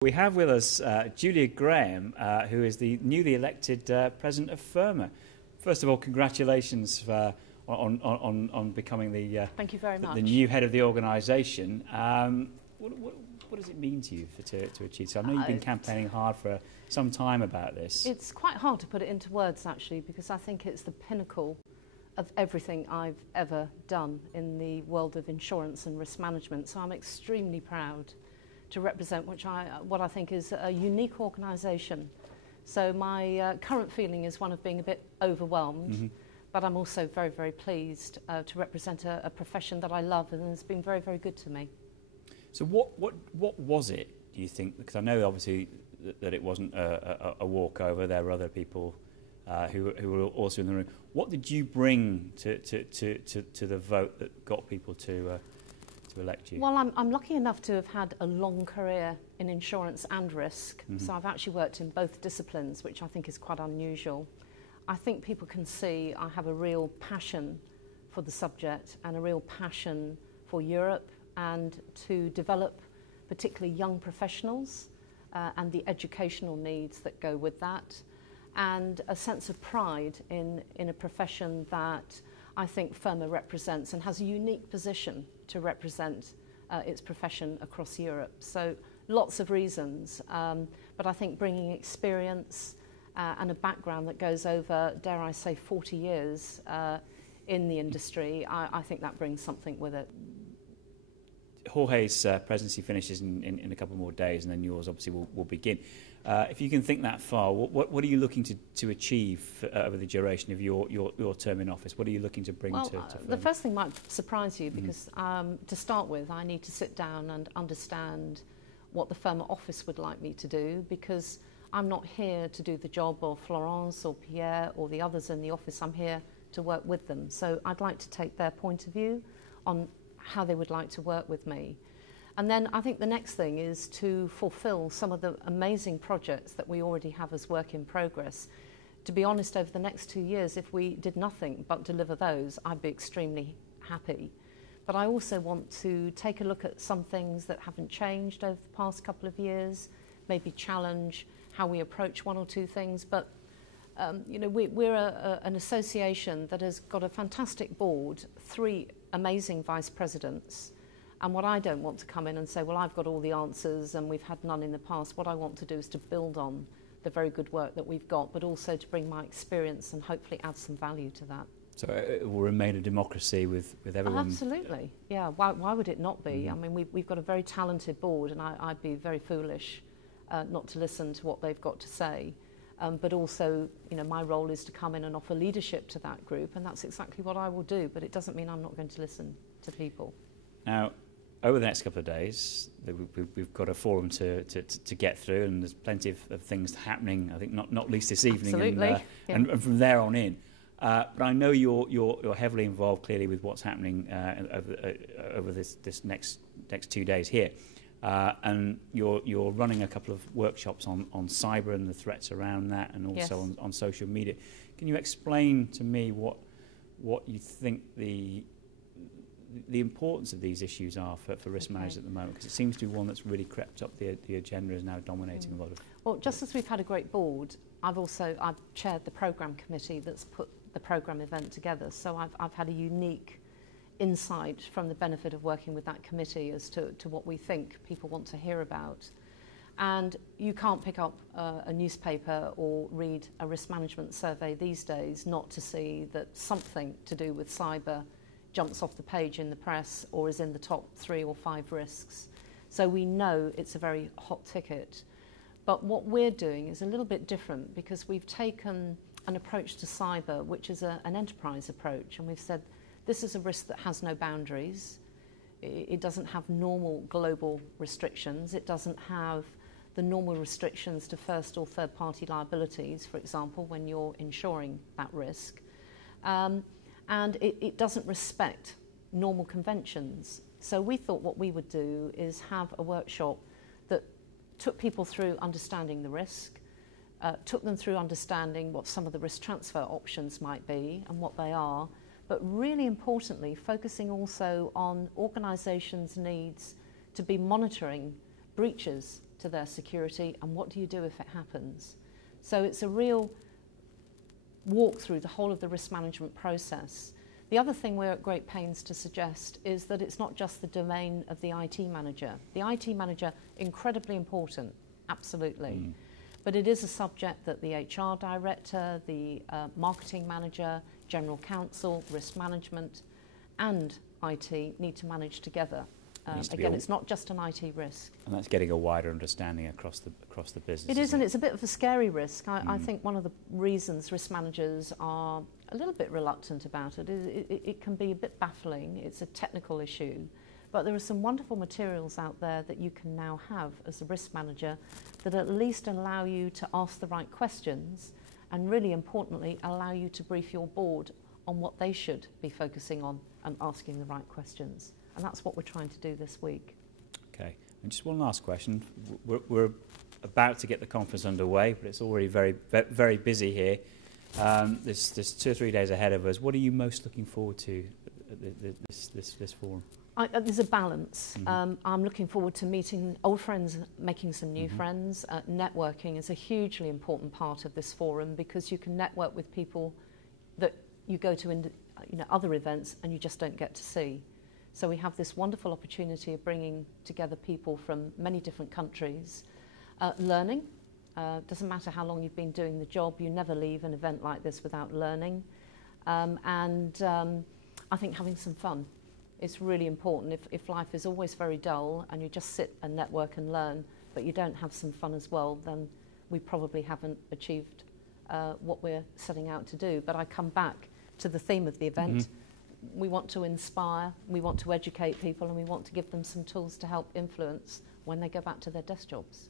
We have with us Julia Graham, who is the newly elected president of Ferma. First of all, congratulations on becoming the Thank you very much. The new head of the organisation. What does it mean to you to achieve so? I know you've been campaigning hard for some time about this. It's quite hard to put it into words, actually, because I think it's the pinnacle of everything I've ever done in the world of insurance and risk management. So I'm extremely proud to represent what I think is a unique organisation. So my current feeling is one of being a bit overwhelmed, but I'm also very, very pleased to represent a profession that I love and has been very, very good to me. So what was it, do you think? Because I know obviously that it wasn't a walkover. There were other people who were also in the room. What did you bring to the vote that got people to elect you? Well, I'm lucky enough to have had a long career in insurance and risk. So I've actually worked in both disciplines, which I think is quite unusual. I think people can see I have a real passion for the subject and a real passion for Europe and to develop particularly young professionals and the educational needs that go with that, and a sense of pride in a profession that I think Ferma represents and has a unique position to represent its profession across Europe. So lots of reasons, but I think bringing experience and a background that goes over, dare I say, 40 years in the industry, I think that brings something with it. Jorge's presidency finishes in a couple more days, and then yours obviously will begin. If you can think that far, what are you looking to achieve over the duration of your term in office? What are you looking to bring to Ferma? The first thing might surprise you because to start with, I need to sit down and understand what the Ferma office would like me to do, because I'm not here to do the job of Florence or Pierre or the others in the office. I'm here to work with them. So I'd like to take their point of view on how they would like to work with me. And then I think the next thing is to fulfill some of the amazing projects that we already have as work in progress. To be honest, over the next 2 years, if we did nothing but deliver those, I'd be extremely happy. But I also want to take a look at some things that haven't changed over the past couple of years, maybe challenge how we approach one or two things. But you know, we're an association that has got a fantastic board, 3 amazing vice presidents. And what I don't want to come in and say, well, I've got all the answers and we've had none in the past. What I want to do is to build on the very good work that we've got, but also to bring my experience and hopefully add some value to that. So it will remain a democracy with everyone? Absolutely, yeah. Why would it not be? I mean, we've got a very talented board, and I'd be very foolish not to listen to what they've got to say. But also, you know, my role is to come in and offer leadership to that group, and that's exactly what I will do. But it doesn't mean I'm not going to listen to people. Now, over the next couple of days, we've got a forum to get through, and there's plenty of things happening. I think not least this evening, and from there on in. But I know you're heavily involved clearly with what's happening over this next 2 days here. And you're running a couple of workshops on cyber and the threats around that, and also on social media. Can you explain to me what you think the importance of these issues are for risk managers at the moment? Because it seems to be one that's really crept up the agenda, is now dominating a lot of. Well, just as we've had a great board, I've chaired the programme committee that's put the programme event together. So I've had a unique insight from the benefit of working with that committee as to what we think people want to hear about. And you can't pick up a newspaper or read a risk management survey these days not to see that something to do with cyber jumps off the page in the press or is in the top 3 or 5 risks. So we know it's a very hot ticket. But what we're doing is a little bit different, because we've taken an approach to cyber which is an enterprise approach, and we've said this is a risk that has no boundaries. It doesn't have normal global restrictions. It doesn't have the normal restrictions to first or third party liabilities, for example, when you're insuring that risk. And it doesn't respect normal conventions. So we thought what we would do is have a workshop that took people through understanding the risk, took them through understanding what some of the risk transfer options might be and what they are, but really importantly, focusing also on organisations' needs to be monitoring breaches to their security, and what do you do if it happens? So it's a real walk through the whole of the risk management process. The other thing we're at great pains to suggest is that it's not just the domain of the IT manager. The IT manager, incredibly important, absolutely. But it is a subject that the HR director, the marketing manager, general counsel, risk management, and IT need to manage together. Again, it's not just an IT risk. And that's getting a wider understanding across the business. It is, and it's a bit of a scary risk. I think one of the reasons risk managers are a little bit reluctant about it is it can be a bit baffling. It's a technical issue. But there are some wonderful materials out there that you can now have as a risk manager that at least allow you to ask the right questions and, really importantly, allow you to brief your board on what they should be focusing on and asking the right questions. And that's what we're trying to do this week. Okay. And just one last question. We're about to get the conference underway, but it's already very, very busy here. There's 2 or 3 days ahead of us. What are you most looking forward to at this forum? There's a balance. I'm looking forward to meeting old friends, making some new friends. Networking is a hugely important part of this forum because you can network with people that you go to other events and you just don't get to see. So we have this wonderful opportunity of bringing together people from many different countries. Learning. Doesn't matter how long you've been doing the job, you never leave an event like this without learning. I think having some fun. It's really important. If life is always very dull and you just sit and network and learn, but you don't have some fun as well, then we probably haven't achieved what we're setting out to do. But I come back to the theme of the event. We want to inspire, we want to educate people, and we want to give them some tools to help influence when they go back to their desk jobs.